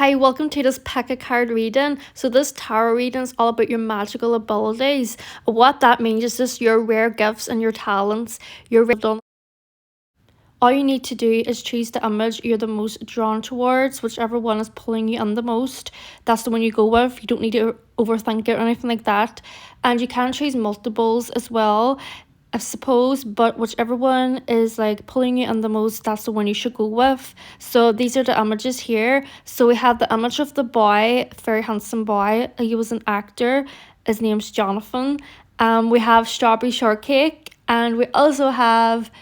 Hi, welcome to this pack of card reading. So this tarot reading is all about your magical abilities. What that means is just your rare gifts and your talents. All you need to do is choose the image you're the most drawn towards, whichever one is pulling you in the most. That's the one you go with. You don't need to overthink it or anything like that. And you can choose multiples as well, I suppose, but whichever one is like pulling you in the most, that's the one you should go with. So these are the images here. So we have the image of the boy, very handsome boy. He was an actor. His name's Jonathan. We have strawberry shortcake, and we also have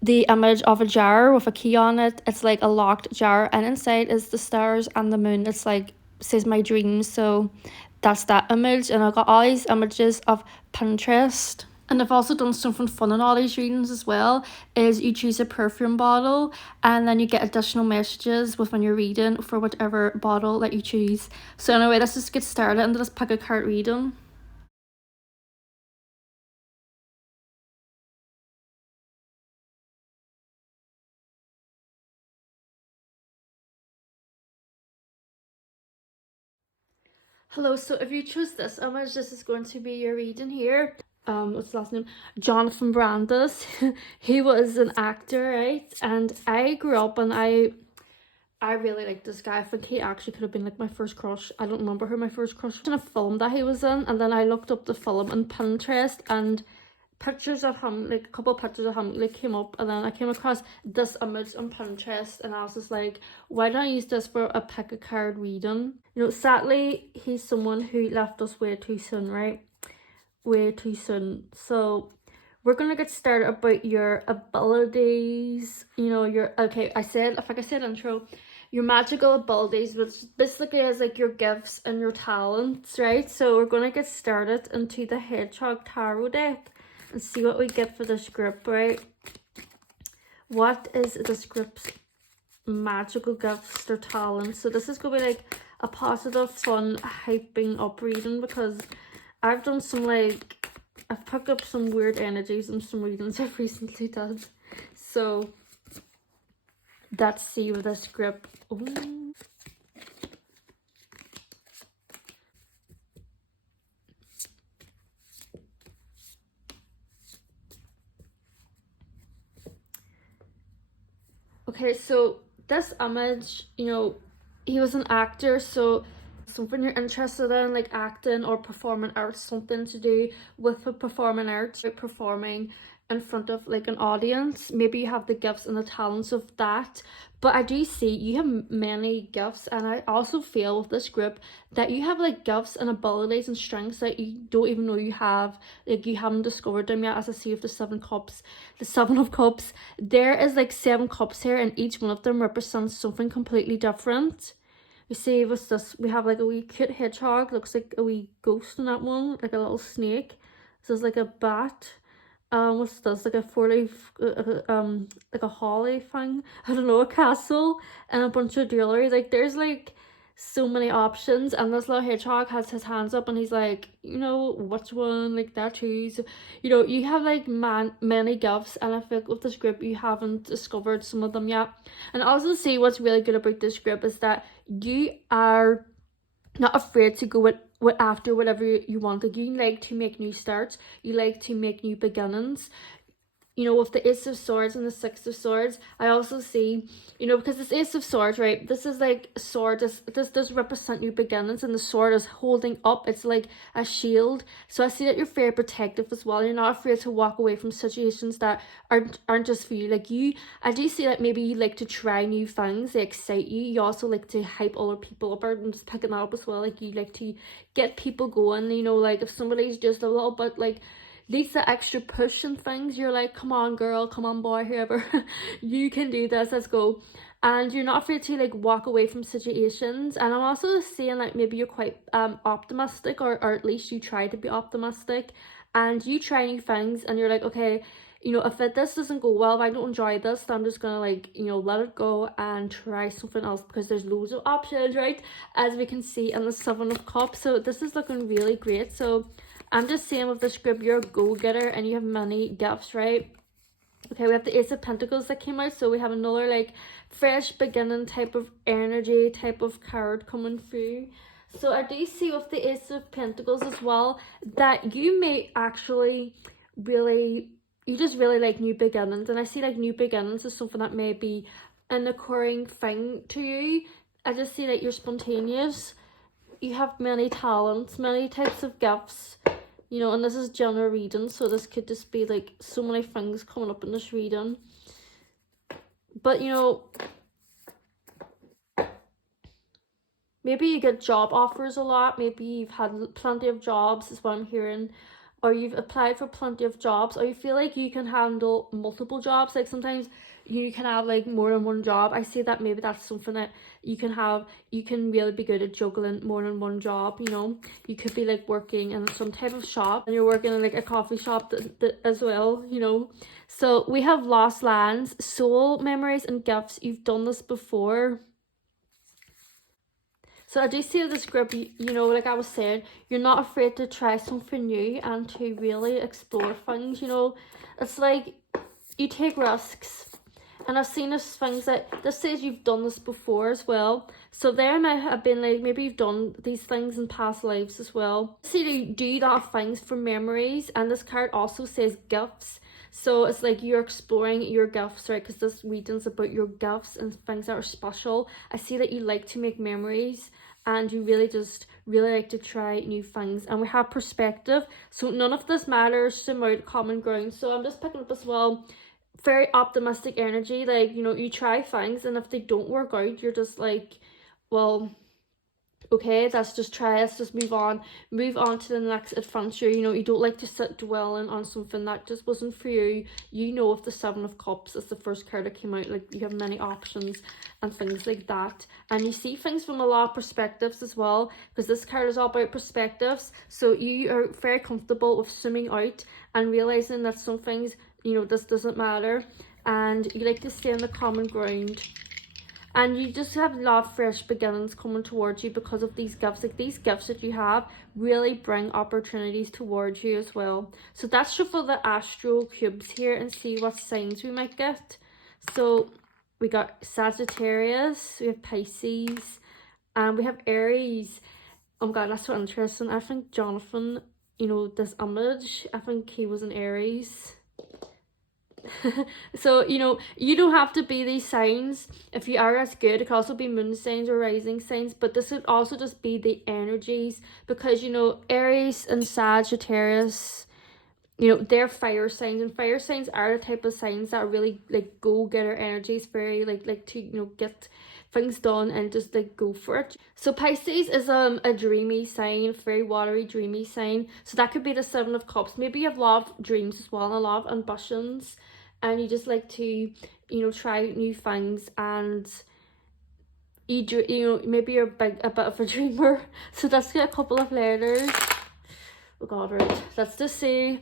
the image of a jar with a key on it. It's like a locked jar, and inside is the stars and the moon. It's like says my dreams. So that's that image, and I got all these images of Pinterest. And I've also done something fun in all these readings as well, is you choose a perfume bottle and then you get additional messages within your reading for whatever bottle that you choose. So anyway, let's just get started into this pack of card reading. Hello, so if you choose this image, this is going to be your reading here. What's his last name? Jonathan Brandis. He was an actor, right? And I grew up and I really like this guy. I think he actually could have been like my first crush. I don't remember who my first crush was in a film that he was in, and then I looked up the film on Pinterest and pictures of him, like a couple of pictures of him like came up, and then I came across this image on Pinterest and I was just like, why don't I use this for a pick a card reading? You know, sadly he's someone who left us way too soon, right? Way too soon. So we're gonna get started about your abilities. You know, your okay, I think I said intro, your magical abilities, which basically is like your gifts and your talents, right? So we're gonna get started into the Hedgehog Tarot deck and see what we get for this group, right? What is this group's magical gifts or talents? So this is gonna be like a positive, fun, hyping up reading, because I've done some like, I've picked up some weird energies and some readings I've recently done. So let's see with this group. Ooh. Okay, so this image, you know, he was an actor, so something you're interested in, like acting or performing arts, something to do with the performing arts, like performing in front of like an audience. Maybe you have the gifts and the talents of that, but I do see you have many gifts, and I also feel with this group that you have like gifts and abilities and strengths that you don't even know you have, like you haven't discovered them yet. As I see with the seven of cups, there is like 7 cups here, and each one of them represents something completely different. We see with this, we have like a wee cute hedgehog, looks like a wee ghost in that one, like a little snake. This is like a bat. What's this? Like a 4-leaf, like a holly thing. I don't know, a castle and a bunch of jewelry. Like there's like so many options, and this little hedgehog has his hands up and he's like, you know, which one, like that too. So, you know, you have like many gifts, and I think with this group you haven't discovered some of them yet. And also see what's really good about this group is that you are not afraid to go with after whatever you want. Like you like to make new starts, you like to make new beginnings. You know, with the Ace of Swords and the Six of Swords, I also see, you know, because this Ace of Swords, right, this is like a sword, this does represent new beginnings, and the sword is holding up, it's like a shield. So I see that you're very protective as well. You're not afraid to walk away from situations that aren't just for you. Like you, I do see that maybe you like to try new things, they excite you. You also like to hype other people up. I'm just picking that up as well. Like you like to get people going, you know, like if somebody's just a little bit like needs the extra push and things, you're like, come on girl, come on boy, whoever, you can do this, let's go. And you're not afraid to like walk away from situations. And I'm also seeing like maybe you're quite optimistic, or at least you try to be optimistic, and you try new things and you're like, okay, you know, if this doesn't go well, if I don't enjoy this, then I'm just gonna like, you know, let it go and try something else, because there's loads of options, right, as we can see in the Seven of Cups. So this is looking really great. So I'm just saying with this group, you're a go-getter and you have many gifts, right? Okay, we have the Ace of Pentacles that came out, so we have another like fresh beginning type of energy, type of card coming through. So I do see with the Ace of Pentacles as well that you may actually really, you just really like new beginnings, and I see like new beginnings is something that may be an occurring thing to you. I just see that you're spontaneous, you have many talents, many types of gifts, you know, and this is general reading, so this could just be like so many things coming up in this reading. But you know, maybe you get job offers a lot, maybe you've had plenty of jobs is what I'm hearing, or you've applied for plenty of jobs, or you feel like you can handle multiple jobs. Like sometimes you can have like more than one job. I see that maybe that's something that you can have, you can really be good at juggling more than one job, you know. You could be like working in some type of shop and you're working in like a coffee shop as well, you know. So we have lost lands, soul memories and gifts. You've done this before. So I do see this group, you know, like I was saying, you're not afraid to try something new and to really explore things, you know. It's like you take risks. And I've seen this things that this says you've done this before as well. So there might have been like, maybe you've done these things in past lives as well. See, you do that things for memories. And this card also says gifts. So it's like you're exploring your gifts, right? Because this reading's about your gifts and things that are special. I see that you like to make memories and you really like to try new things. And we have perspective. So none of this matters to out common ground. So I'm just picking up as well, very optimistic energy. Like, you know, you try things and if they don't work out, you're just like, well, okay, let's just try, let's just move on to the next adventure. You know, you don't like to sit dwelling on something that just wasn't for you. You know, if the Seven of Cups is the first card that came out, like you have many options and things like that, and you see things from a lot of perspectives as well, because this card is all about perspectives. So you are very comfortable with zooming out and realizing that some things, you know, this doesn't matter, and you like to stay on the common ground. And you just have a lot of fresh beginnings coming towards you because of these gifts. Like these gifts that you have really bring opportunities towards you as well. So let's shuffle the astral cubes here and see what signs we might get. So we got Sagittarius, we have Pisces, and we have Aries. Oh my god, that's so interesting. I think Jonathan, you know, this image, I think he was an Aries. So, you know, you don't have to be these signs if you are as good. It could also be moon signs or rising signs, but this would also just be the energies, because, you know, Aries and Sagittarius, you know, they're fire signs, and fire signs are the type of signs that are really like go-getter energies, very like to, you know, get things done and just like go for it. So Pisces is a dreamy sign, very watery, dreamy sign. So that could be the Seven of Cups. Maybe you have a lot of dreams as well and a lot of ambitions, and you just like to, you know, try new things, and you know, maybe you're a bit of a dreamer. So let's get a couple of letters. Oh god, right, let's just say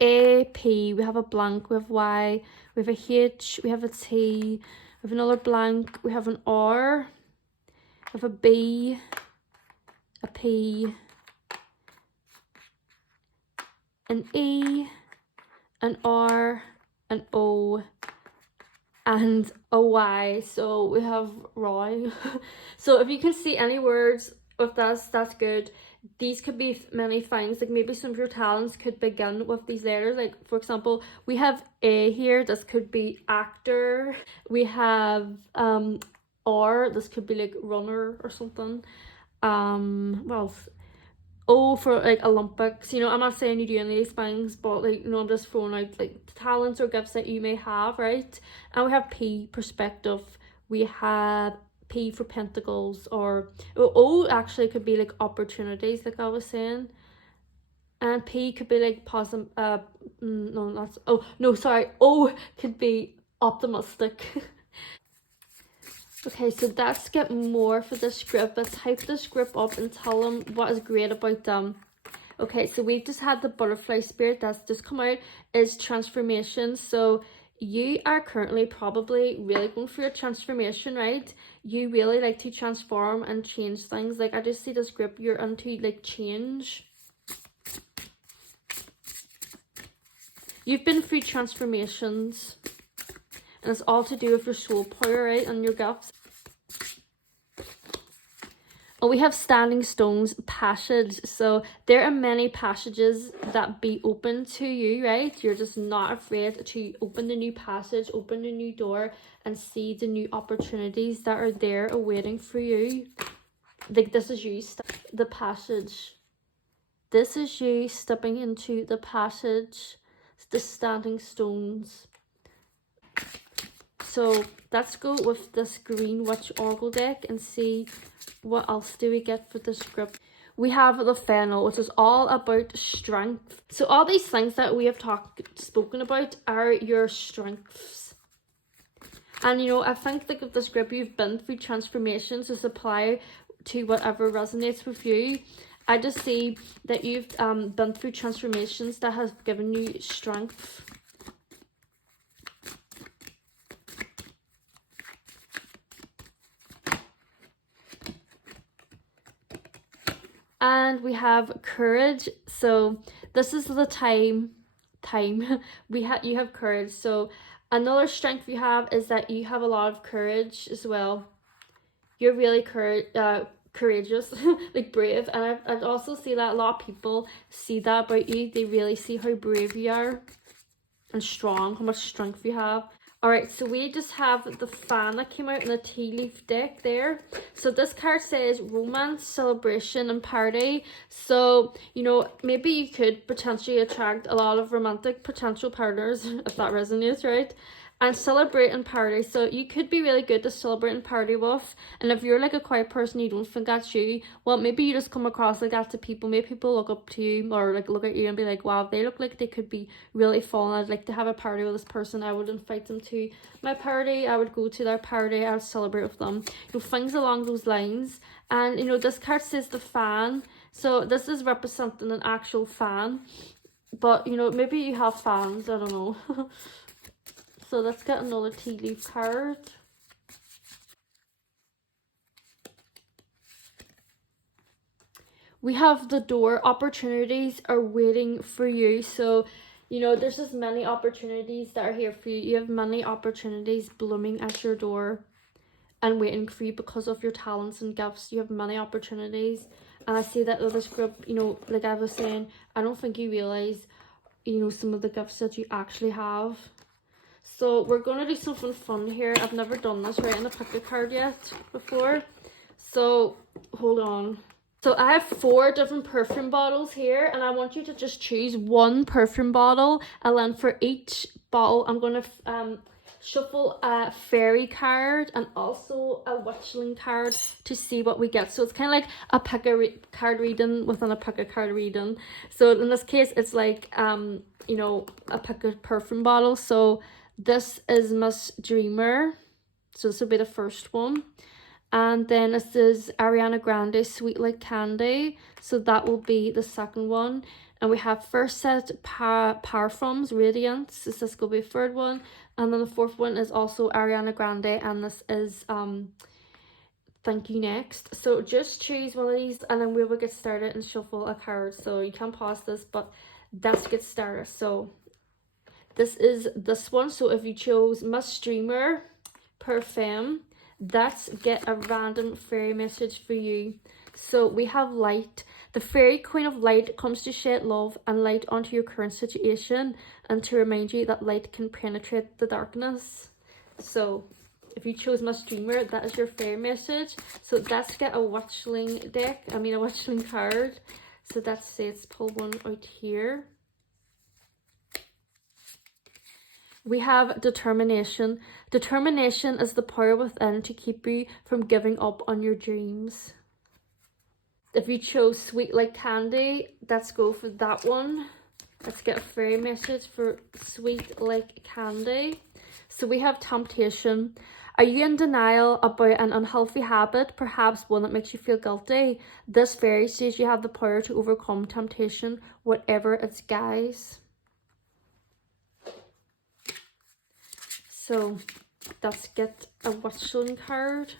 A, P, we have a blank, we have Y, we have a H, we have a T, we have another blank, we have an R, we have a B, a P, an E, an R, an O, and a Y. So we have Roy. So if you can see any words with this, that's good. These could be many things, like maybe some of your talents could begin with these letters. Like for example, we have A here, this could be actor. We have R, this could be like runner or something. What else? O for like Olympics. You know, I'm not saying you do any of these things, but like, you know, I'm just throwing out like talents or gifts that you may have, right? And we have P, perspective. We have P for pentacles, or O actually could be like opportunities, like I was saying. And P could be like positive, no, that's, oh no, sorry, O could be optimistic. Okay, so let's get more for this group. Let's hype this group up and tell them what is great about them. Okay, so we've just had the butterfly spirit that's just come out, is transformation. So you are currently probably really going through a transformation, right? You really like to transform and change things. Like I just see this group, you're into like change. You've been through transformations, and it's all to do with your soul power, right, and your gifts. And we have standing stones passage. So there are many passages that be open to you, right? You're just not afraid to open the new passage, open the new door, and see the new opportunities that are there awaiting for you. Like, this is you, the passage. This is you stepping into the passage, the standing stones. So let's go with this green witch oracle deck and see what else do we get for this group. We have the Fennel, which is all about strength. So all these things that we have spoken about are your strengths. And you know, I think that with this group, you've been through transformations. To apply to whatever resonates with you. I just see that you've been through transformations that has given you strength. And we have courage. So this is the time you have courage. So another strength you have is that you have a lot of courage as well. You're really courageous, like brave. And I also see that a lot of people see that about you. They really see how brave you are and strong, how much strength you have. Alright, so we just have the fan that came out in the tea leaf deck there. So this card says romance, celebration, and party. So, you know, maybe you could potentially attract a lot of romantic potential partners, if that resonates, right? And celebrate and party. So you could be really good to celebrate and party with. And if you're like a quiet person, you don't think that's you, well, maybe you just come across like that to people. Maybe people look up to you or like look at you and be like, wow, they look like they could be really fun. I'd like to have a party with this person. I would invite them to my party. I would go to their party. I would celebrate with them. You know, things along those lines. And you know, this card says the fan. So this is representing an actual fan. But you know, maybe you have fans. I don't know. So let's get another tea leaf card. We have the door. Opportunities are waiting for you. So, you know, there's just many opportunities that are here for you. You have many opportunities blooming at your door and waiting for you because of your talents and gifts. You have many opportunities. And I see that with this group, you know, like I was saying, I don't think you realize, you know, some of the gifts that you actually have. So we're going to do something fun here. I've never done this right in a pick a card yet before. So hold on. So I have 4 different perfume bottles here, and I want you to just choose one perfume bottle, and then for each bottle I'm going to shuffle a fairy card and also a witchling card to see what we get. So it's kind of like a pick a card reading within a pick a card reading. So in this case it's like you know, a pick a perfume bottle. So this is Miss Dreamer, so this will be the first one. And then this is Ariana Grande, Sweet Like Candy, so that will be the second one. And we have first set Parfums, Radiance, so this will be the third one. And then the fourth one is also Ariana Grande, and this is Thank You Next. So just choose one of these and then we will get started and shuffle a card. So you can pause this, but let's get started. So this is this one. So if you chose Miss Dreamer, Parfum, let's get a random fairy message for you. So we have light. The fairy queen of light comes to shed love and light onto your current situation and to remind you that light can penetrate the darkness. So if you chose Miss Dreamer, that is your fairy message. So let's get a witchling deck. I mean a witchling card. So let's say let's pull one out here. We have determination. Determination is the power within to keep you from giving up on your dreams. If you chose Sweet Like Candy, let's go for that one. Let's get a fairy message for Sweet Like Candy. So we have temptation. Are you in denial about an unhealthy habit, perhaps one that makes you feel guilty? This fairy says you have the power to overcome temptation, whatever its guise. So let's get a witchling card.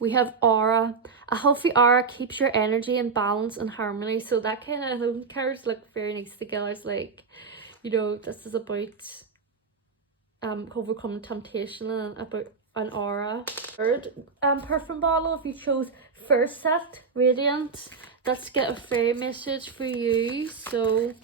We have aura. A healthy aura keeps your energy in balance and harmony. So that kind of, those cards look very nice together. It's like, you know, this is about overcoming temptation and about an aura. Third perfume bottle, if you chose First Set Radiant, let's get a fairy message for you. So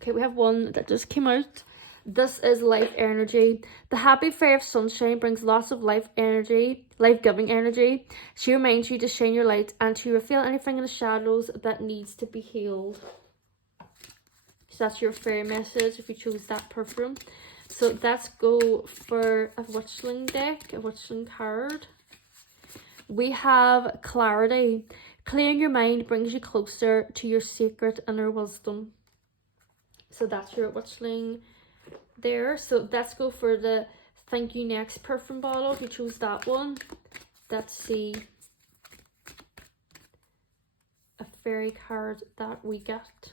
okay, we have one that just came out. This is life energy. The happy fairy of sunshine brings lots of life energy, life-giving energy. She reminds you to shine your light and to reveal anything in the shadows that needs to be healed. So that's your fairy message if you chose that perfume. So let's go for a witchling deck, a witchling card. We have clarity. Clearing your mind brings you closer to your sacred inner wisdom. So that's your witchling there. So let's go for the thank you next perfume bottle if you chose that one. Let's see a fairy card that we get.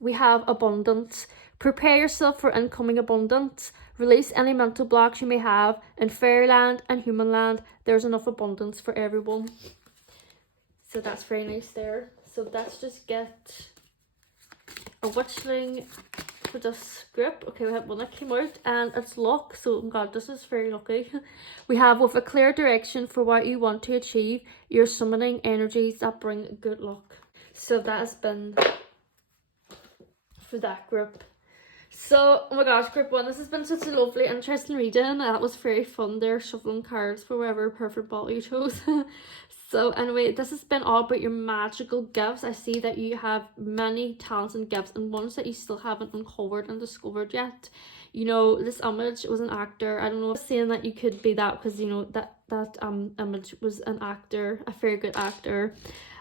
We have abundance. Prepare yourself for incoming abundance. Release any mental blocks you may have. In fairyland and humanland, there's enough abundance for everyone. So that's very nice there. So let's just get a witchling for this group. Okay, we have one that came out and it's luck. So oh god, this is very lucky. We have with a clear direction for what you want to achieve, you're summoning energies that bring good luck. So that has been for that group. So oh my gosh, group one, this has been such a lovely, interesting reading. That was very fun there, shuffling cards for whatever perfect bottle you chose. So anyway, this has been all about your magical gifts. I see that you have many talents and gifts and ones that you still haven't uncovered and discovered yet. You know, this image was an actor. I don't know if I'm saying that you could be that because, you know, that image was an actor, a very good actor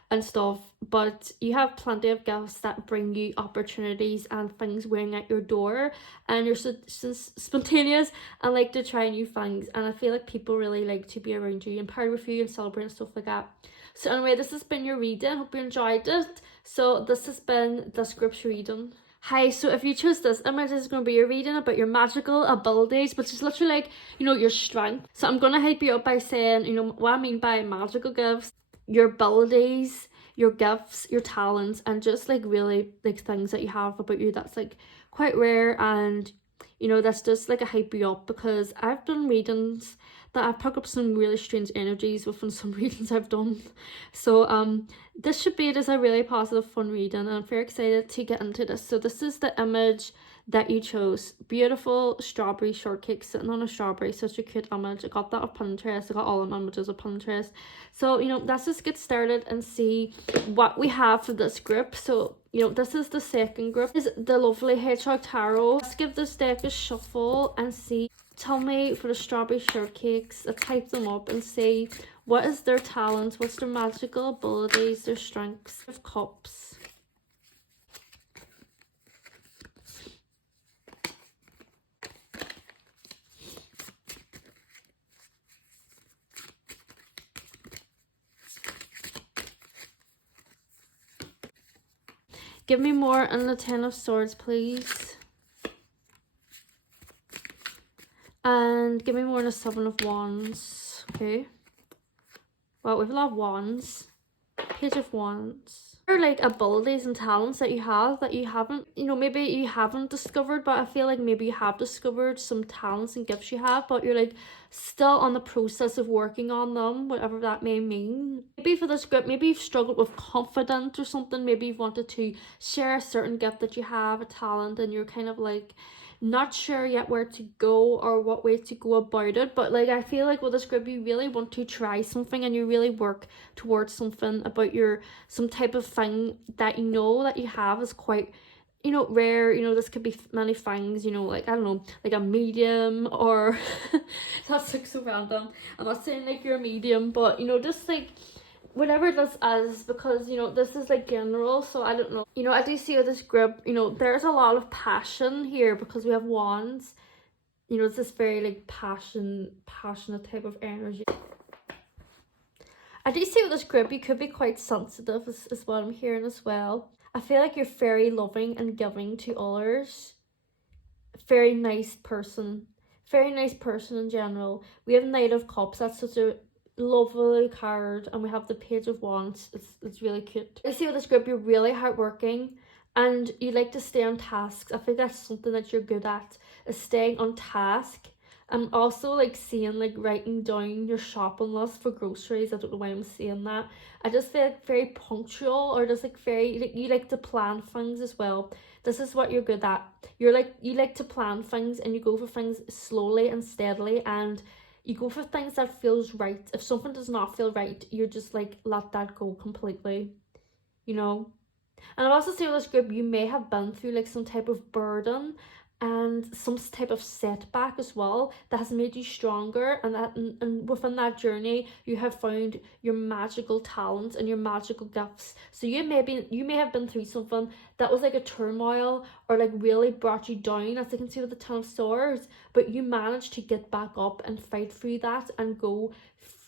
and stuff, but you have plenty of gifts that bring you opportunities and things waiting at your door, and you're so spontaneous and like to try new things, and I feel like people really like to be around you and party with you and celebrate and stuff like that. So anyway, this has been your reading. Hope you enjoyed it. So this has been this group's reading. Hi, so if you choose this image, this is going to be your reading about your magical abilities, which is literally like, you know, your strength. So I'm going to hype you up by saying, you know, what I mean by magical gifts, your abilities, your gifts, your talents, and just like really like things that you have about you that's like quite rare, and you know, that's just like a hype you up, because I've done readings that I've picked up some really strange energies within some readings I've done. So this should be just a really positive, fun reading, and I'm very excited to get into this. So this is the image that you chose. Beautiful strawberry shortcake sitting on a strawberry. Such a cute image. I got that off Pinterest. I got all the images of Pinterest. So, you know, let's just get started and see what we have for this group. So, you know, this is the second group. This is the lovely Hedgehog Tarot. Let's give this deck a shuffle and see. Tell me for the strawberry shortcakes. Let's type them up and see what is their talents, what's their magical abilities, their strengths. Of Cups. Give me more on the Ten of Swords, please. And give me more on the Seven of Wands. Okay. Well, we have a lot of wands. Page of Wands. There are like abilities and talents that you have that you haven't, you know, maybe you haven't discovered, but I feel like maybe you have discovered some talents and gifts you have, but you're like still on the process of working on them, whatever that may mean. Maybe for this group, maybe you've struggled with confidence or something. Maybe you've wanted to share a certain gift that you have, a talent, and you're kind of like not sure yet where to go or what way to go about it. But like, I feel like with this group, you really want to try something and you really work towards something about your, some type of thing that you know that you have is quite, you know, rare. You know, this could be many things, you know, like, I don't know, like a medium, or that's like so random. I'm not saying like you're a medium, but you know, just like whatever this is, because you know, this is like general, so I don't know. You know, I do see with this group, you know, there's a lot of passion here because we have wands. You know, it's this very like passionate type of energy. I do see with this group, you could be quite sensitive is what I'm hearing as well. I feel like you're very loving and giving to others. Very nice person. very nice person in general. We have Knight of Cups, that's such a lovely card, and we have the Page of Wands. It's really cute. I see with this group, you're really hardworking and you like to stay on tasks. I think that's something that you're good at, is staying on task. I'm also like seeing like writing down your shopping list for groceries. I don't know why I'm saying that. I just feel like very punctual, or just like very like, you like to plan things as well. This is what you're good at. You like to plan things, and you go for things slowly and steadily, and you go for things that feels right. If something does not feel right, you're just like, let that go completely, you know. And I've also seen with this group, you may have been through like some type of burden and some type of setback as well that has made you stronger, and within that journey you have found your magical talents and your magical gifts. So you may have been through something that was like a turmoil, or like really brought you down, as you can see with the Ten of Swords, but you managed to get back up and fight through that and go,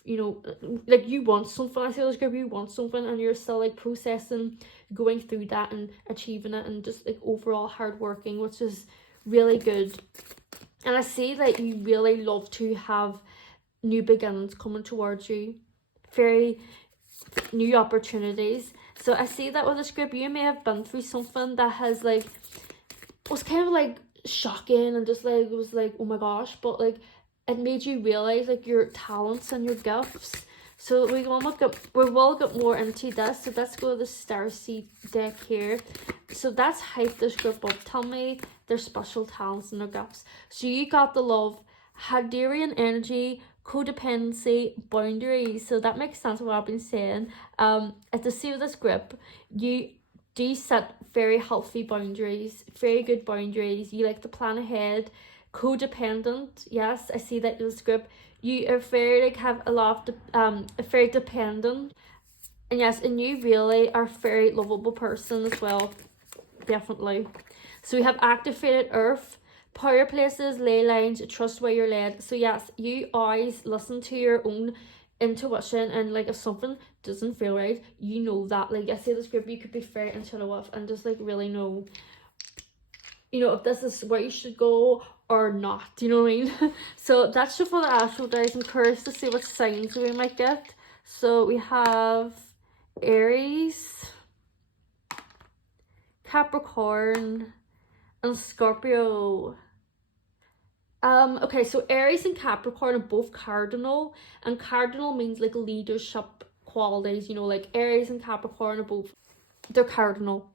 you know, like you want something. I see this group, you want something, and you're still like processing, going through that and achieving it, and just like overall hardworking, which is really good. And I see that you really love to have new beginnings coming towards you, very new opportunities. So I see that with this group, you may have been through something that has like, was kind of like shocking, and just like, it was like, oh my gosh, but like it made you realize like your talents and your gifts. So we will get more into this. So let's go to the Starseed deck here. So that's hype this group up. Tell me their special talents and their gifts. So you got the love, Hadarian energy, codependency, boundaries. So that makes sense what I've been saying. At the see with this group, you do set very healthy boundaries, very good boundaries. You like to plan ahead. Codependent, yes, I see that in this group. You are very like, have a lot of very dependent, and yes, and you really are a very lovable person as well, definitely. So we have activated Earth, power places, ley lines, trust where you're led. So yes, you always listen to your own intuition, and like if something doesn't feel right, you know that. Like I say this group, you could be very intuitive and just like really know, you know, if this is where you should go or not, you know what I mean? So that's just for the astral guys. I'm curious to see what signs we might get. So we have Aries, Capricorn, and Scorpio. Okay, so Aries and Capricorn are both cardinal, and cardinal means like leadership qualities, you know, like Aries and Capricorn are both, they're cardinal,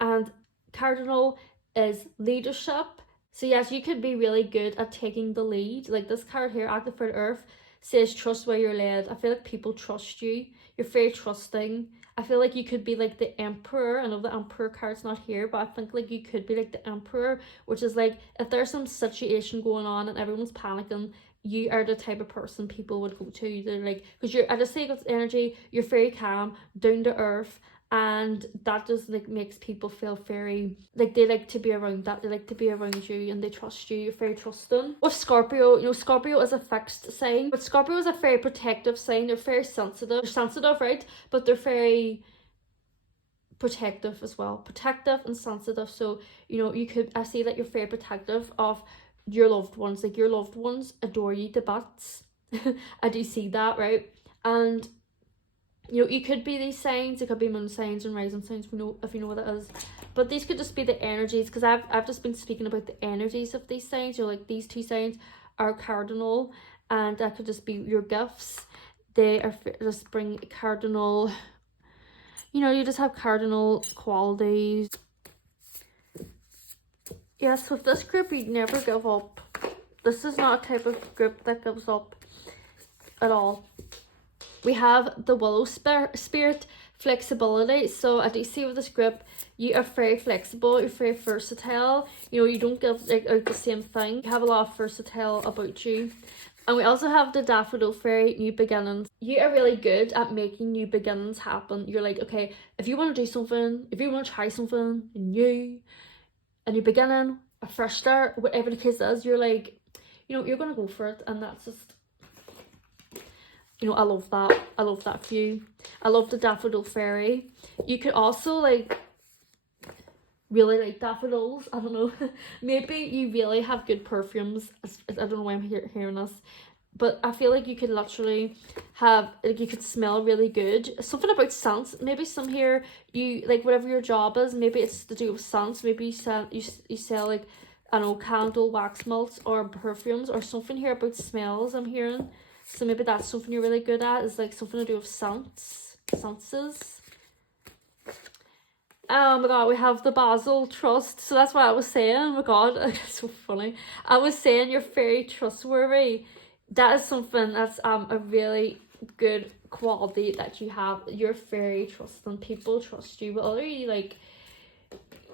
and cardinal is leadership. So yes, you could be really good at taking the lead. Like this card here, Active for Earth, says trust where you're led. I feel like people trust you. You're very trusting. I feel like you could be like the Emperor. I know the Emperor card's not here, but I think like you could be like the Emperor, which is like if there's some situation going on and everyone's panicking, you are the type of person people would go to. They're like, because you're, I just say with energy, you're very calm, down to earth, and that just like makes people feel very like they like to be around that, they like to be around you, and they trust you. You're very trusting. With Scorpio, you know, Scorpio is a fixed sign, but Scorpio is a very protective sign. They're very sensitive. They're sensitive, right? But they're very protective as well, protective and sensitive. So you know, you could, I see that you're very protective of your loved ones. Like your loved ones adore you to bits. I do see that, right? And you know, you could be these signs. It could be moon signs and rising signs, if you know what it is. But these could just be the energies, because I've just been speaking about the energies of these signs. You know, like these two signs are cardinal, and that could just be your gifts. They are just bring cardinal, you know, you just have cardinal qualities. Yes, with this group, you'd never give up. This is not a type of group that gives up at all. We have the Willow Spirit, flexibility. So I do see with this group, you are very flexible, you're very versatile. You know, you don't give like out the same thing. You have a lot of versatile about you. And we also have the Daffodil Fairy, new beginnings. You are really good at making new beginnings happen. You're like, okay, if you want to do something, if you want to try something new, a new beginning, a fresh start, whatever the case is, you're like, you know, you're going to go for it. And that's just, you know, I love that. I love that for you. I love the Daffodil Fairy. You could also like really like daffodils. I don't know. Maybe you really have good perfumes. I don't know why I'm hearing this, but I feel like you could literally have, like, you could smell really good. Something about scents. Maybe some here, you like, whatever your job is, maybe it's to do with scents. Maybe you sell like, I don't know, candle wax melts or perfumes or something here about smells I'm hearing. So maybe that's something you're really good at, is like something to do with senses. Oh my god, we have the Basil trust. So that's what I was saying. Oh my god, it's so funny. I was saying you're very trustworthy. That is something that's a really good quality that you have. You're very trusting. People trust you. Whether you like,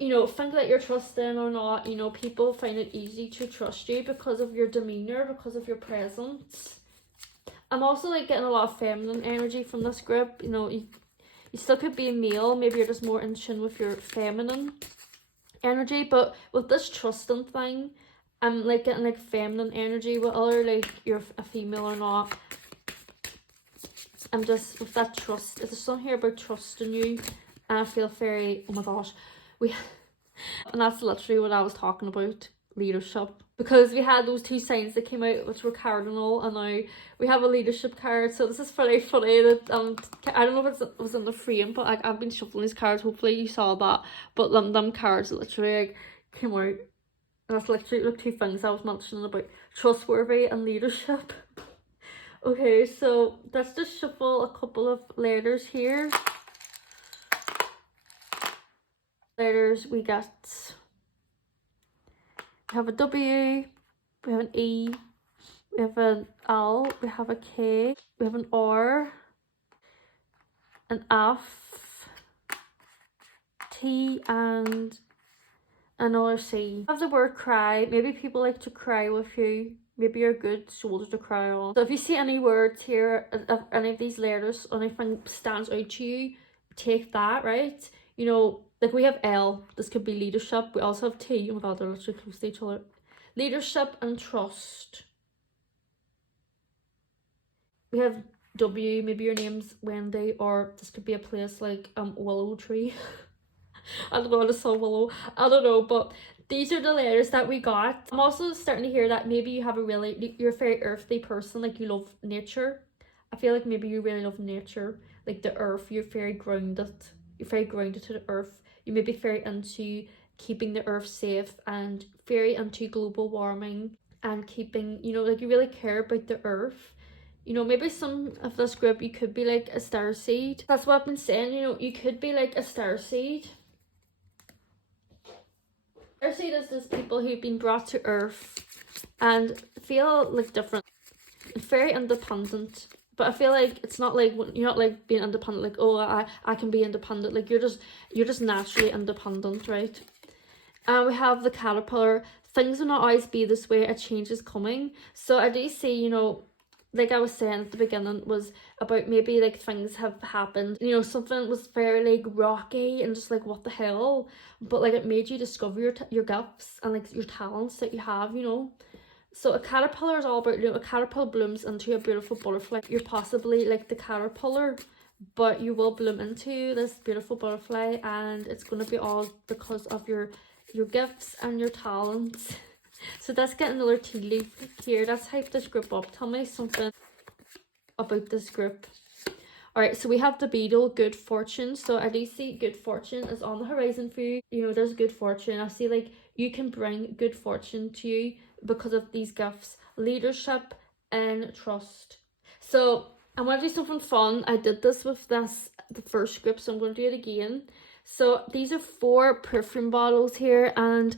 you know, think that you're trusting or not, you know, people find it easy to trust you because of your demeanor, because of your presence. I'm also like getting a lot of feminine energy from this group. You know, you still could be a male, maybe you're just more in tune with your feminine energy, but with this trusting thing, I'm like getting like feminine energy, whether like you're a female or not. I'm just with that trust. There's something here about trusting you, and I feel very, oh my gosh, and that's literally what I was talking about, leadership. Because we had those two signs that came out, which were cardinal, and now we have a leadership card. So this is pretty funny that I don't know if it was in the frame, but like, I've been shuffling these cards. Hopefully you saw that. But them cards literally like came out, and that's literally like two things I was mentioning about trustworthy and leadership. Okay, so let's just shuffle a couple of letters here. Letters we got. We have a W, we have an E, we have an L, we have a K, we have an R, an F, T, and another C. I have the word cry. Maybe people like to cry with you. Maybe you're a good shoulder to cry on. So if you see any words here, if any of these letters, anything stands out to you, take that, right? You know, like we have L, this could be leadership. We also have T, oh my god, they're literally close to each other. Leadership and trust. We have W, maybe your name's Wendy, or this could be a place like Willow Tree. I don't know, I saw Willow. I don't know, but these are the letters that we got. I'm also starting to hear that maybe you have you're a very earthy person, like you love nature. I feel like maybe you really love nature, like the earth. You're very grounded. You're very grounded to the earth. You may be very into keeping the earth safe and very into global warming and keeping, you know, like you really care about the earth. You know, maybe some of this group, you could be like a starseed. That's what I've been saying, you know, you could be like a starseed. Starseed is just people who've been brought to earth and feel like different, very independent. But I feel like it's not like, you're not like being independent, like, oh, I can be independent. Like you're just naturally independent, right? And we have the caterpillar. Things will not always be this way. A change is coming. So I do see, you know, like I was saying at the beginning, was about maybe like things have happened, you know, something was very like rocky and just like what the hell, but like it made you discover your gifts and like your talents that you have, you know. So a caterpillar is all about, you know, a caterpillar blooms into a beautiful butterfly. You're possibly like the caterpillar, but you will bloom into this beautiful butterfly, and it's going to be all because of your gifts and your talents. So let's get another tea leaf here. Let's hype this group up. Tell me something about this group. Alright, so we have the beetle, good fortune. So I do see good fortune is on the horizon for you. You know, there's good fortune. I see like you can bring good fortune to you because of these gifts. Leadership and trust. So I want to do something fun. I did this with the first group, so I'm going to do it again. So these are 4 perfume bottles here, and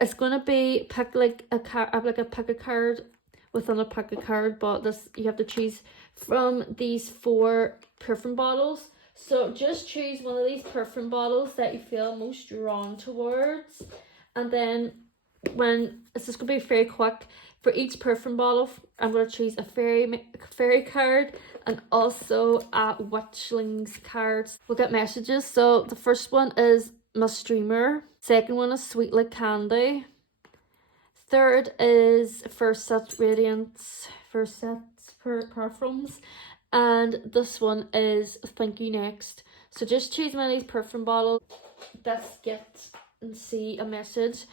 it's gonna be pick like a pick a card within a pick a card, but this you have to choose from these 4 perfume bottles. So just choose one of these perfume bottles that you feel most drawn towards, and then when it's just gonna be very quick. For each perfume bottle, I'm gonna choose a fairy card and also a witchlings card. We'll get messages. So the first one is my streamer. Second one is sweet like candy. Third is first set radiance, first set perfumes, and this one is thank you next. So just choose one of these perfume bottles. Let's get and see a message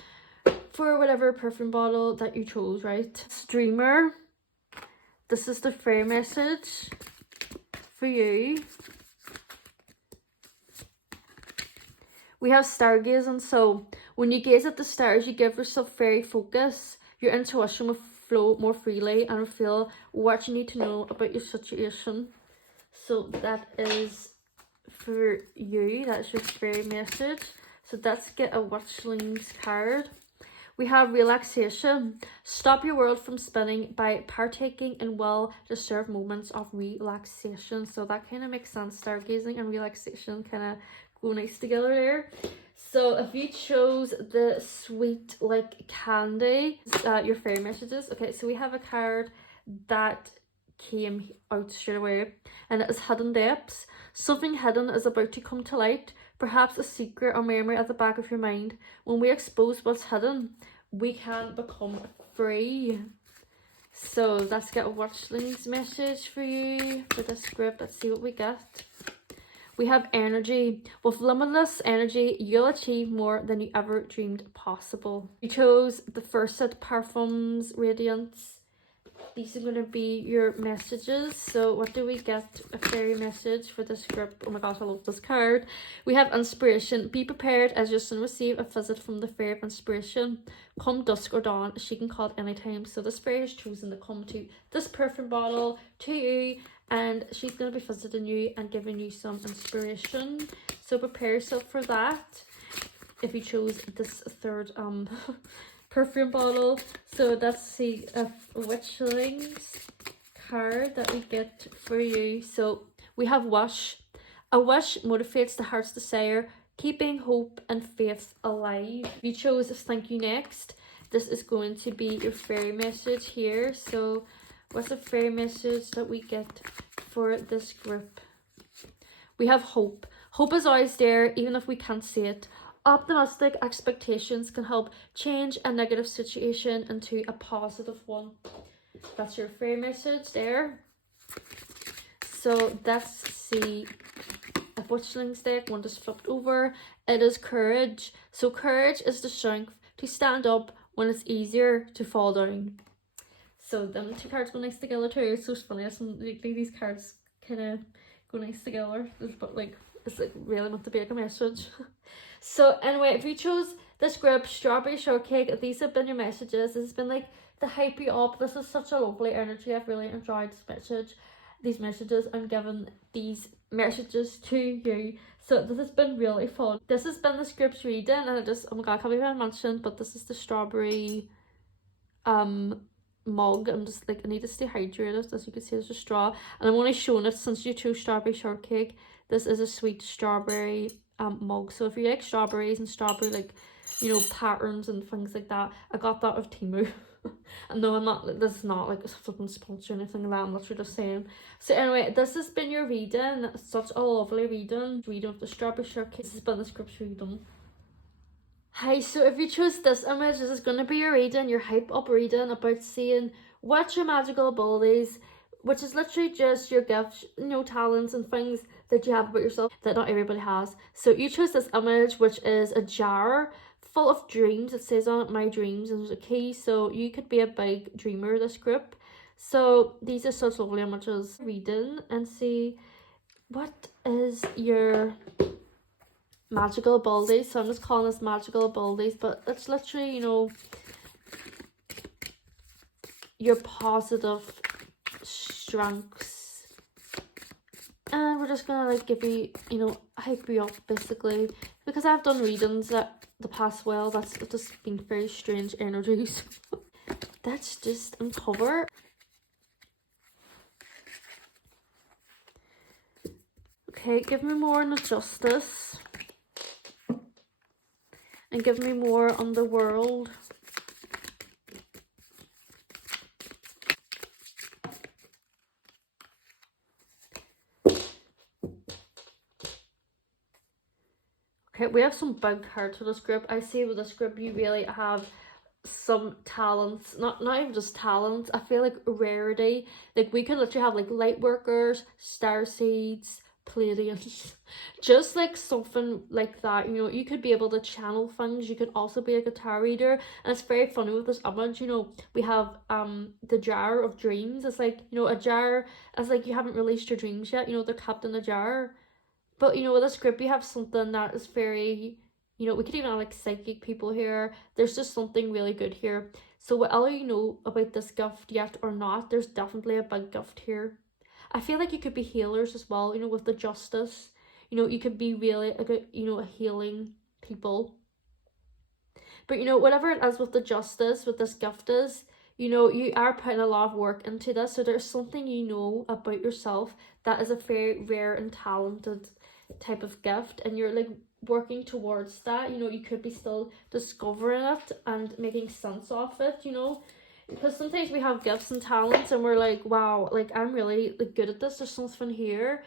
for whatever perfume bottle that you chose, right? Dreamer, this is the fairy message for you. We have stargazing, so when you gaze at the stars, you give yourself fairy focus. Your intuition will flow more freely and reveal what you need to know about your situation. So that is for you, that's your fairy message. So let's get a Witchlings card. We have relaxation. Stop your world from spinning by partaking in well-deserved moments of relaxation. So that kind of makes sense. Stargazing and relaxation kind of go nice together there. So if you chose the sweet like candy, your fairy messages. Okay, so we have a card that came out straight away, and it is hidden depths. Something hidden is about to come to light, perhaps a secret or memory at the back of your mind. When we expose what's hidden, we can become free. So let's get a Witchlings message for you for this script. Let's see what we get. We have energy. With limitless energy, you'll achieve more than you ever dreamed possible. You chose the first set, Parfums Radiance. These are going to be your messages. So what do we get? A fairy message for this script. Oh my gosh, I love this card. We have inspiration. Be prepared as you'll soon receive a visit from the fairy of inspiration. Come dusk or dawn, she can call at any time. So this fairy has chosen to come to this perfume bottle to you, and she's going to be visiting you and giving you some inspiration. So prepare yourself for that if you chose this third perfume bottle. So let's see a Witchlings card that we get for you. So we have wish. A wish motivates the heart's desire, keeping hope and faith alive. If you chose thank you next, this is going to be your fairy message here. So what's the fairy message that we get for this group? We have hope. Hope is always there, even if we can't see it. Optimistic expectations can help change a negative situation into a positive one. That's your fairy message there. So let's see if Witchlings deck one just flipped over. It is courage. So courage is the strength to stand up when it's easier to fall down. So them two cards go nice together too. It's so funny. These cards kind of go nice together. But like, it's like really meant to be like a message. So anyway, if you chose this group, Strawberry Shortcake, these have been your messages. This has been like the hype you up. This is such a lovely energy. I've really enjoyed this message. These messages. I'm giving these messages to you. So this has been really fun. This has been the scripts reading, and I just, oh my god, I can't believe I mentioned, but this is the strawberry mug. I'm just like, I need to stay hydrated. As you can see, there's a straw, and I'm only showing it since you chose Strawberry Shortcake. This is a sweet strawberry mug. So if you like strawberries and strawberry, like, you know, patterns and things like that, I got that of Temu. And no, I'm not, this is not like a flipping sponsor or anything like that, I'm literally just saying. So anyway, this has been your reading. Such a lovely reading of the Strawberry Shortcake. This has been the script reading. Hi, so if you chose this image, this is going to be your reading, your hype up reading about seeing what's your magical abilities, which is literally just your gifts, you know, talents and things that you have about yourself that not everybody has. So you chose this image, which is a jar full of dreams. It says on it, my dreams, and there's a key. So you could be a big dreamer, this group. So these are such lovely images. Reading and see what is your magical abilities. So I'm just calling this magical abilities, but it's literally, you know, your positive strengths. And we're just gonna like give you, you know, hype you up basically, because I've done readings that the past while that's just been very strange energies. That's just uncover. Okay, give me more on the justice, and give me more on the world. Okay, we have some big cards for this group. I see with this group you really have some talents, not even just talents. I feel like rarity. Like we could literally have like light workers, starseeds, Pleiadians. Just like something like that, you know, you could be able to channel things. You could also be a guitar reader, and it's very funny with this image. You know, we have the jar of dreams. It's like, you know, a jar. It's like you haven't released your dreams yet, you know, they're kept in a jar. But you know, with this group, you have something that is very, you know, we could even have like psychic people here. There's just something really good here. So whether you know about this gift yet or not, there's definitely a big gift here. I feel like you could be healers as well, you know, with the justice. You know, you could be really a good, you know, a healing people. But you know, whatever it is with the justice, with this gift is, you know, you are putting a lot of work into this. So there's something you know about yourself that is a very rare and talented type of gift, and you're like working towards that. You know, you could be still discovering it and making sense of it, you know, because sometimes we have gifts and talents and we're like, wow, like I'm really like good at this, there's something here,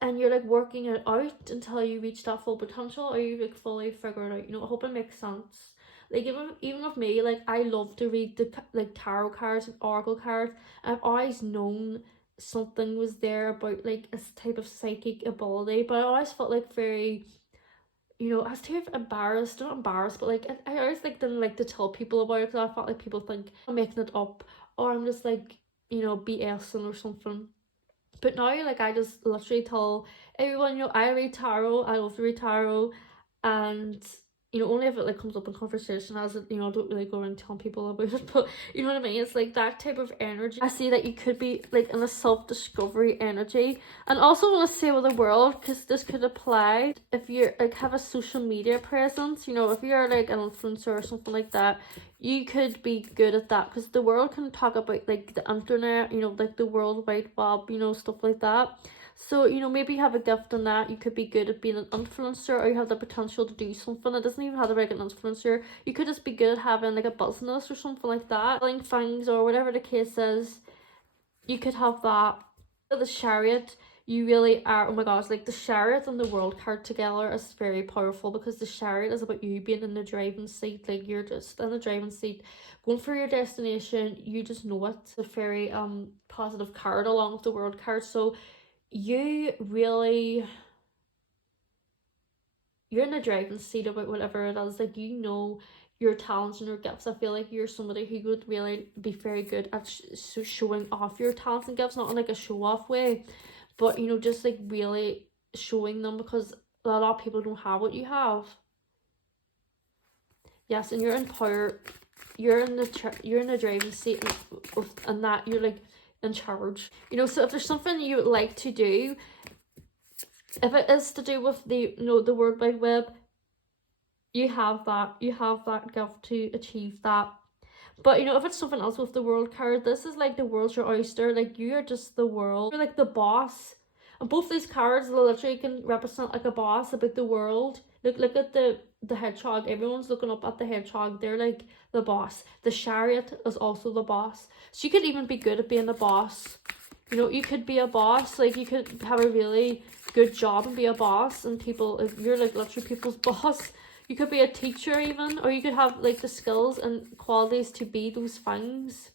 and you're like working it out until you reach that full potential, or you like fully figure it out, you know. I hope it makes sense. Like even with me, like I love to read the like tarot cards and oracle cards. I've always known something was there about like a type of psychic ability, but I always felt like very, you know, I was too embarrassed, not embarrassed, but like I always like didn't like to tell people about it, because I felt like people think I'm making it up, or I'm just like, you know, BSing or something. But now, like, I just literally tell everyone, you know, I read tarot, I love to read tarot, and, you know, only if it, like, comes up in conversation, as it, you know, I don't really go around telling people about it, but, you know what I mean? It's, like, that type of energy. I see that you could be, like, in a self-discovery energy, and also want to say with the world, because this could apply if you, like, have a social media presence, you know, if you're, like, an influencer or something like that, you could be good at that, because the world can talk about like the internet, you know, like the World Wide Web, you know, stuff like that. So, you know, maybe you have a gift in that. You could be good at being an influencer, or you have the potential to do something. It doesn't even have to be like an influencer. You could just be good at having like a business or something like that, selling things or whatever the case is. You could have that. The Chariot, you really are, oh my gosh, like the Chariot and the World card together is very powerful, because the Chariot is about you being in the driving seat, like you're just in the driving seat going for your destination. You just know it. It's a very positive card along with the World card. So you really, you're in the driving seat about whatever it is, like, you know, your talents and your gifts. I feel like you're somebody who would really be very good at showing off your talents and gifts, not in like a show off way, but you know, just like really showing them, because a lot of people don't have what you have. Yes, and you're in power. You're in the driving seat, and that you're like in charge, you know. So if there's something you would like to do, if it is to do with the, you know, the World Wide Web, you have that gift to achieve that. But you know, if it's something else with the World card, this is like the world's your oyster. Like, you are just the world, you're like the boss. And both these cards literally can represent like a boss about the world. Look at the hedgehog. Everyone's looking up at the hedgehog. They're like the boss. The Chariot is also the boss. So you could even be good at being a boss. You know, you could be a boss. Like, you could have a really good job and be a boss, and people, if you're like literally people's boss. You could be a teacher even, or you could have like the skills and qualities to be those things.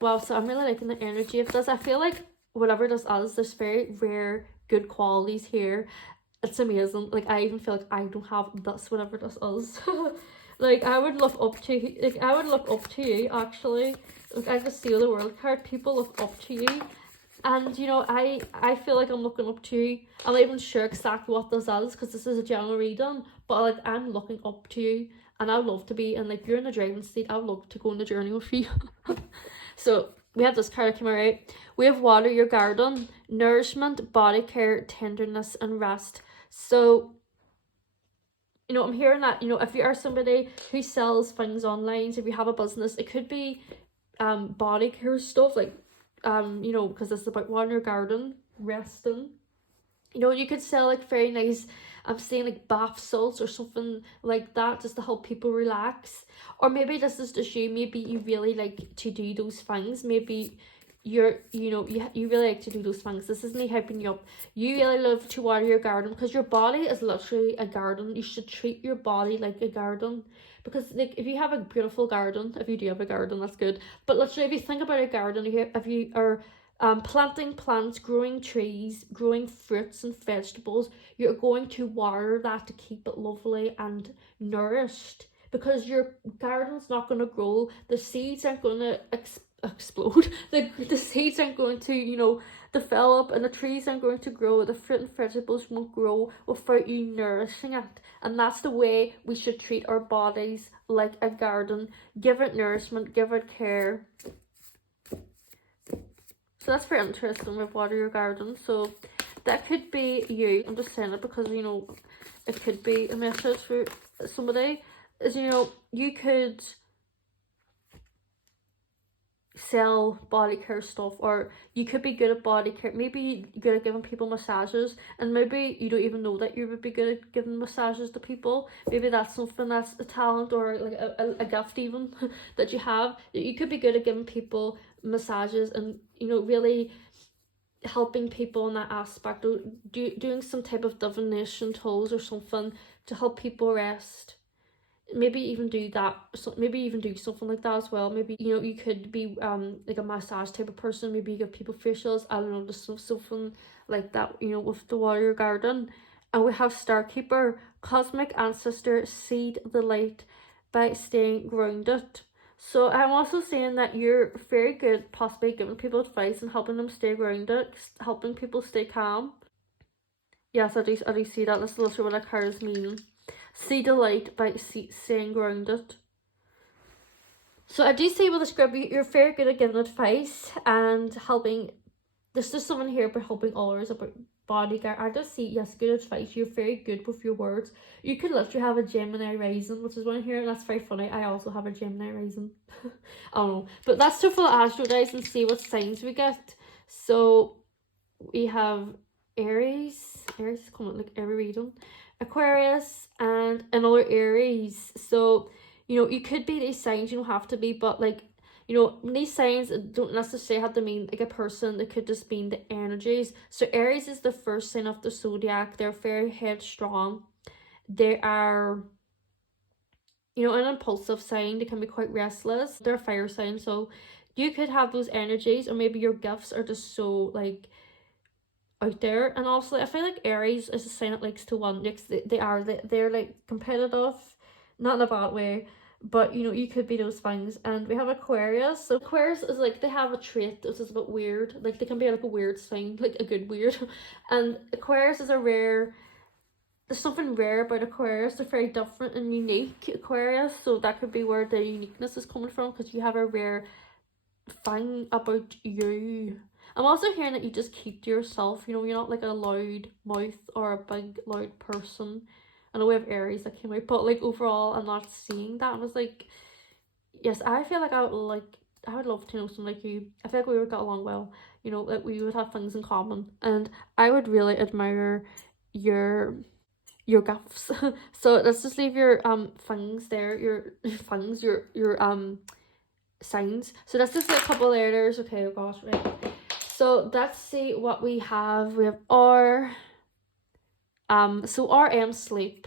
Wow, so I'm really liking the energy of this. I feel like whatever this is, there's very rare good qualities here. It's amazing. Like, I even feel like I don't have this, whatever this is. Like, I would look up to you, actually. Like, I just see the World card. People look up to you. And you know, I feel like I'm looking up to you. I'm not even sure exactly what this is, because this is a general reading, but like, I'm looking up to you, and I'd love to be, and like, you're in the driving seat, I'd love to go on the journey with you. So we have this card came out. We have water your garden, nourishment, body care, tenderness, and rest. So, you know, I'm hearing that, you know, if you are somebody who sells things online, so if you have a business, it could be body care stuff, like you know, because this is about watering your garden, resting. You know, you could sell like very nice, I'm saying like bath salts or something like that, just to help people relax. Or maybe this is just you, maybe you really like to do those things. Maybe you really like to do those things. This is me hyping you up. You really love to water your garden, because your body is literally a garden. You should treat your body like a garden, because like, if you have a beautiful garden, if you do have a garden, that's good, but literally if you think about a garden, if you are Planting plants, growing trees, growing fruits and vegetables. You're going to water that to keep it lovely and nourished, because your garden's not going to grow. The seeds aren't going to explode. The seeds aren't going to, you know, develop, and the trees aren't going to grow. The fruit and vegetables won't grow without you nourishing it. And that's the way we should treat our bodies, like a garden. Give it nourishment, give it care. So that's very interesting with water your garden. So that could be you. I'm just saying it because, you know, it could be a message for somebody. Is, you know, you could sell body care stuff, or you could be good at body care. Maybe you're good at giving people massages, and maybe you don't even know that you would be good at giving massages to people. Maybe that's something that's a talent, or like a gift even that you have. You could be good at giving people massages, and, you know, really helping people in that aspect, or doing some type of divination tools or something to help people rest. Maybe even do that. So maybe even do something like that as well. Maybe, you know, you could be like a massage type of person. Maybe you give people facials. I don't know, just something like that, you know, with the warrior garden. And we have Starkeeper, cosmic ancestor, seed the light by staying grounded. So I'm also saying that you're very good possibly giving people advice and helping them stay grounded, helping people stay calm. Yes, I do see that. That's literally what that card is meaning. See the light by staying grounded. So I do see with the script, you're very good at giving advice and helping. There's just someone here about helping others, about bodyguard. I just see, yes, good advice. You're very good with your words. You could literally have a Gemini rising, which is one here, and that's very funny. I also have a Gemini rising. I don't know. But that's to full astro dice and see what signs we get. So we have Aries. Aries is coming like every reading. Aquarius and another Aries. So, you know, you could be these signs, you don't have to be, but like, you know, these signs don't necessarily have to mean like a person. They could just mean the energies. So Aries is the first sign of the zodiac. They're very headstrong. They are, you know, an impulsive sign. They can be quite restless. They're a fire sign, so you could have those energies, or maybe your gifts are just so like out there. And also I feel like Aries is a sign that likes to win. They're like competitive, not in a bad way, but, you know, you could be those things. And we have Aquarius. So Aquarius is like, they have a trait which is a bit weird. Like, they can be like a weird sign, like a good weird. And Aquarius is a rare, there's something rare about Aquarius. They're very different and unique, Aquarius. So that could be where the uniqueness is coming from, because you have a rare thing about you. I'm also hearing that you just keep to yourself, you know, you're not like a loud mouth or a big loud person. I know we have Aries that came out, but like overall I'm not seeing that. I was like, yes, I feel like I would love to know someone like you. I feel like we would get along well, you know, like we would have things in common, and I would really admire your gifts. So let's just leave your things there, your things, your signs. So that's just like a couple letters. Okay, oh gosh, right. So let's see what we have. We have R. So RM sleep.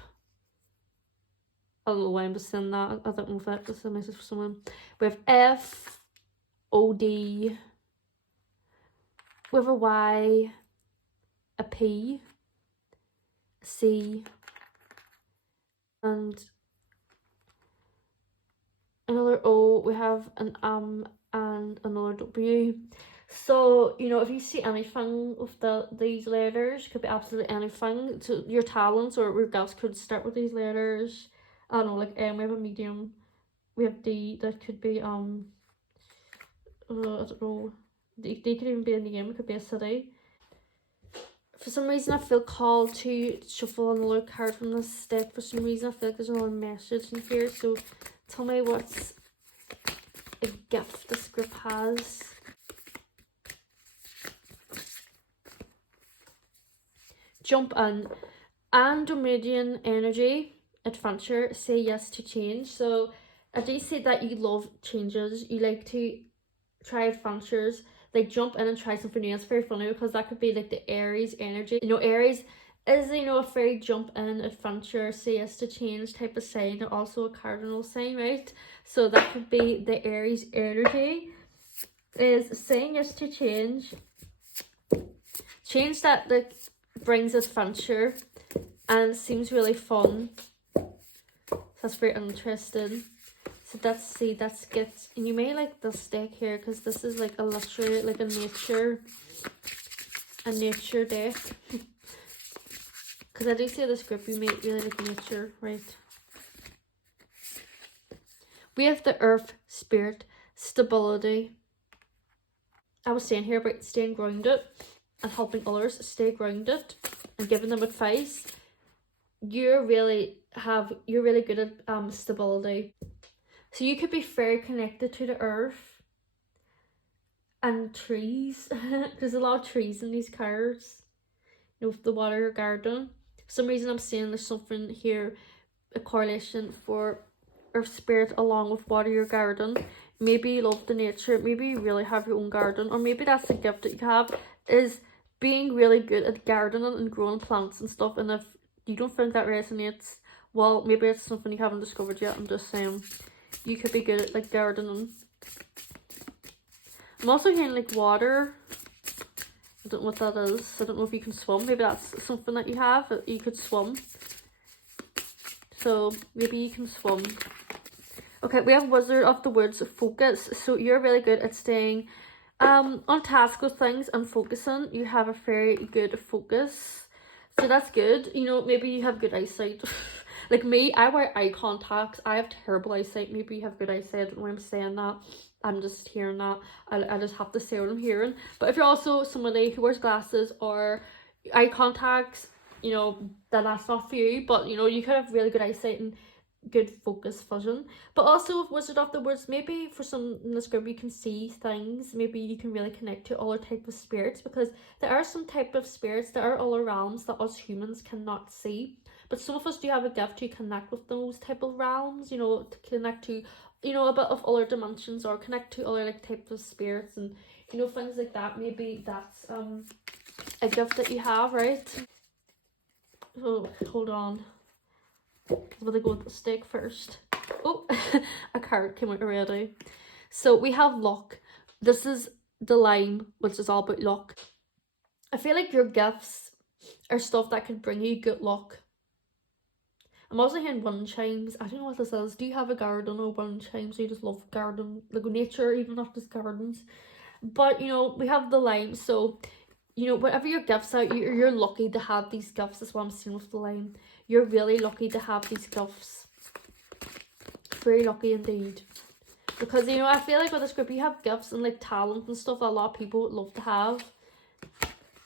I don't know why I'm just saying that. I don't know if that's a message for someone. We have F, O, D. We have a Y, a P, C, and another O. We have an and another W. So, you know, if you see anything with these letters, could be absolutely anything. So your talents or your gifts could start with these letters. I don't know, like M, we have a medium. We have D, that could be I don't know. D could even be a name, it could be a city. For some reason I feel called to shuffle another card from this deck. For some reason I feel like there's another message in here. So tell me what's a gift this group has. Jump in. Andromedian energy, adventure, say yes to change. So I do say that you love changes. You like to try adventures, like jump in and try something new. It's very funny because that could be like the Aries energy. You know, Aries is, you know, a very jump in, adventure, say yes to change type of sign. They're also a cardinal sign, right? So that could be the Aries energy. is saying yes to change. Change that like brings adventure and seems really fun. That's very interesting. So that's good. And you may like this deck here because this is like a literary, like a nature deck. Because I do see this group, you may really like nature, right? We have the earth, spirit, stability. I was saying here about staying grounded and helping others stay grounded and giving them advice. You're really good at stability. So you could be very connected to the earth and trees. There's a lot of trees in these cards. You know, the water garden. For some reason I'm seeing there's something here, a correlation for earth spirit along with water your garden. Maybe you love the nature, maybe you really have your own garden, or maybe that's the gift that you have, is being really good at gardening and growing plants and stuff. And if you don't think that resonates, well, maybe it's something you haven't discovered yet. I'm just saying, you could be good at like gardening. I'm also hearing like water. I don't know what that is. I don't know if you can swim. Maybe that's something that you have, that you could swim. So maybe you can swim. Okay, we have Wizard of the Woods, focus. So you're really good at staying on task with things and focusing. You have a very good focus. So that's good. You know, maybe you have good eyesight. Like me, I wear eye contacts. I have terrible eyesight. Maybe you have good eyesight. I don't know why I'm saying that. I'm just hearing that. I just have to say what I'm hearing. But if you're also somebody who wears glasses or eye contacts, you know, then that's not for you. But, you know, you could have really good eyesight and good focus vision. But also with Wizard of the Woods, maybe for some in this group you can see things. Maybe you can really connect to other type of spirits, because there are some type of spirits, there are other realms that us humans cannot see. But some of us do have a gift to connect with those type of realms, you know, to connect to, you know, a bit of other dimensions, or connect to other like types of spirits and, you know, things like that. Maybe that's a gift that you have, right? Oh, hold on. I'm going to go with the stick first. Oh, a card came out already. So we have luck. This is the lime, which is all about luck. I feel like your gifts are stuff that can bring you good luck. I'm also hearing wind chimes. I don't know what this is. Do you have a garden or wind chimes? Or you just love garden, like nature, even not just gardens? But, you know, we have the lime. So, you know, whatever your gifts are, you're lucky to have these gifts. That's what I'm seeing with the lime. You're really lucky to have these gifts. Very lucky indeed. Because, you know, I feel like with this group, you have gifts and like talent and stuff that a lot of people would love to have.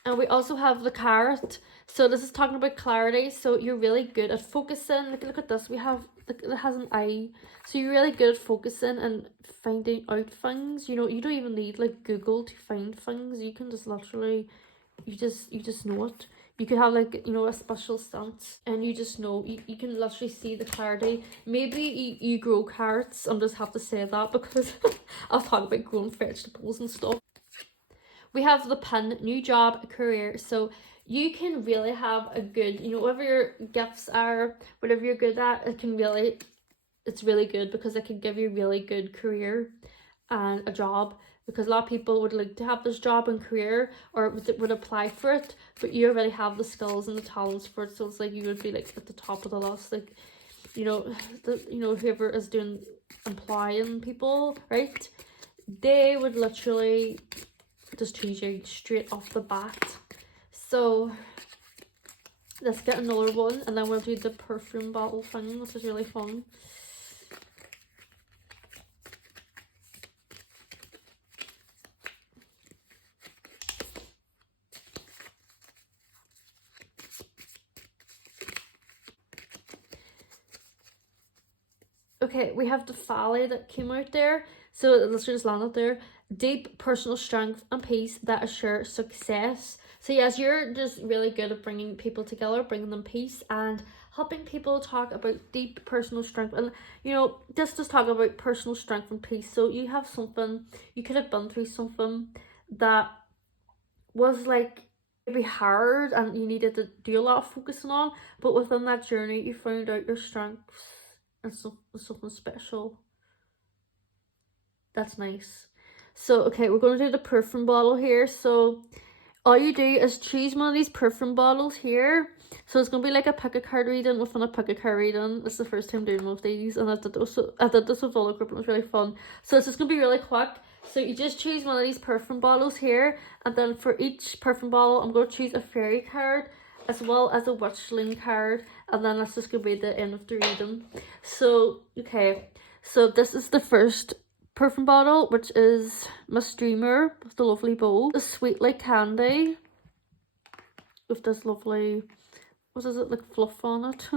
And we also have the carrot. So this is talking about clarity. So you're really good at focusing. Look at this. We have, it has an eye. So you're really good at focusing and finding out things. You know, you don't even need like Google to find things. You can just literally, you just know it. You could have like, you know, a special stance and you just know, you can literally see the clarity. Maybe you grow carrots. I'm just have to say that because I'll talk about growing vegetables and stuff. We have the pin, new job, career. So you can really have a good, you know, whatever your gifts are, whatever you're good at, it's really good because it can give you a really good career and a job. Because a lot of people would like to have this job and career, or would apply for it, but you already have the skills and the talents for it. So it's like you would be like at the top of the list, like, you know, whoever is doing employing people, right? They would literally just choose you straight off the bat. So let's get another one, and then we'll do the perfume bottle thing, which is really fun. Okay, we have the Folly that came out there. So let's just landed there. Deep personal strength and peace that assure success. So yes, you're just really good at bringing people together, bringing them peace and helping people talk about deep personal strength. And, you know, just talk about personal strength and peace. So you have something, you could have been through something that was like maybe hard and you needed to do a lot of focusing on, but within that journey you found out your strengths and something special. That's nice. So, okay, we're going to do the perfume bottle here. So, all you do is choose one of these perfume bottles here. So it's going to be like a pick a card reading within a pick a card reading. It's the first time doing one of these, and I did this with all the group, and it was really fun. So it's just going to be really quick. So you just choose one of these perfume bottles here, and then for each perfume bottle, I'm going to choose a fairy card as well as a witchling card, and then that's just going to be the end of the reading. So, okay, so this is the first perfume bottle, which is Miss Dreamer with the lovely bow. The Sweet Like Candy with this lovely, what is it, like fluff on it.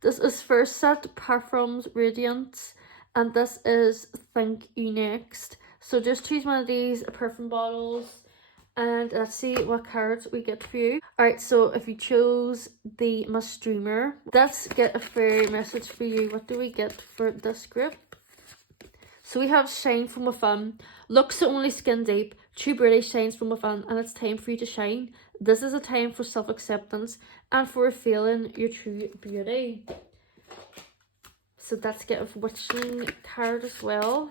This is First Set Parfums Radiance, and this is Thank You Next. So just choose one of these perfume bottles, and let's see what cards we get for you. Alright, so if you chose the Miss Dreamer, let's get a fairy message for you. What do we get for this group? So we have Shine From Within. Look so only skin deep. True beauty shines from within, and it's time for you to shine. This is a time for self-acceptance and for revealing your true beauty. So let's get a witchling card as well.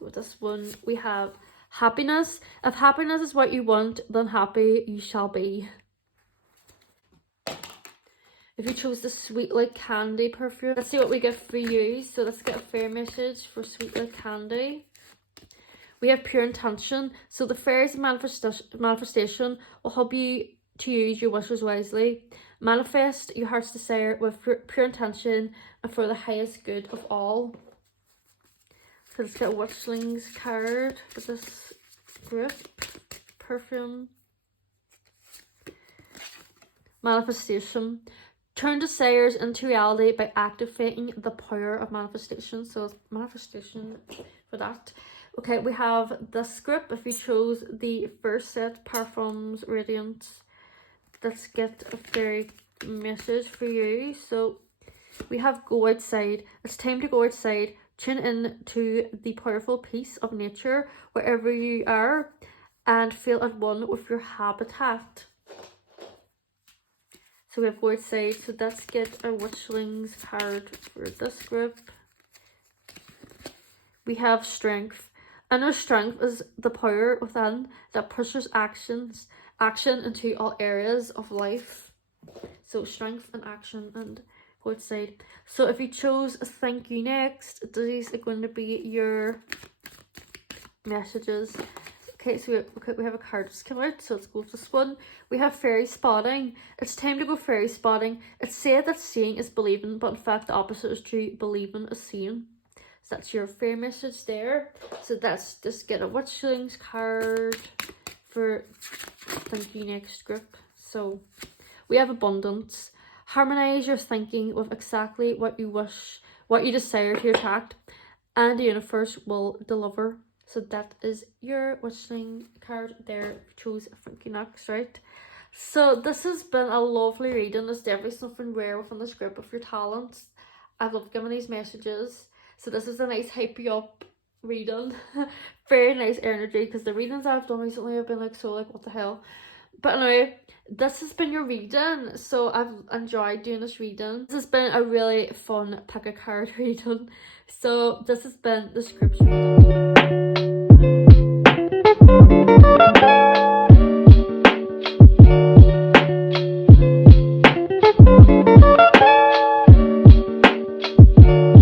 With this one, we have Happiness. If happiness is what you want, then happy you shall be. If you chose the Sweet Like Candy perfume, let's see what we get for you. So let's get a fair message for Sweet Like Candy. We have Pure Intention. So the fairies manifestation will help you to use your wishes wisely. Manifest your heart's desire with pure intention and for the highest good of all. So let's get a Witchling's card for this group. Perfume. Manifestation. Turn desires into reality by activating the power of manifestation. So it's manifestation for that. Okay, we have this group. If you chose the First Set Parfums Radiance, let's get a fairy message for you. So we have Go Outside. It's time to go outside. Tune in to the powerful peace of nature wherever you are and feel at one with your habitat. So we have Go Outside. So let's get a Witchling's card for this group. We have Strength. Inner strength is the power within that pushes action into all areas of life. So strength and action and Go Outside. So if you chose Thank You Next, these are going to be your messages. Okay, so we have a card just come out, so let's go with this one. We have Fairy Spotting. It's time to go fairy spotting. It's said that seeing is believing, but in fact the opposite is true. Believing is seeing. So that's your fairy message there. So that's just get a Witchling's card for Thank You Next group. So we have Abundance. Harmonize your thinking with exactly what you wish, what you desire to attract, and the universe will deliver. So that is your Witchling card there. Choose Thank You Next, right? So this has been a lovely reading. There's definitely something rare within this group of your talents. I love giving these messages. So this is a nice hype you up reading. Very nice energy, because the readings I've done recently have been like, so like, what the hell. But anyway, this has been your reading. So I've enjoyed doing this reading. This has been a really fun pick a card reading. So this has been the scripture reading.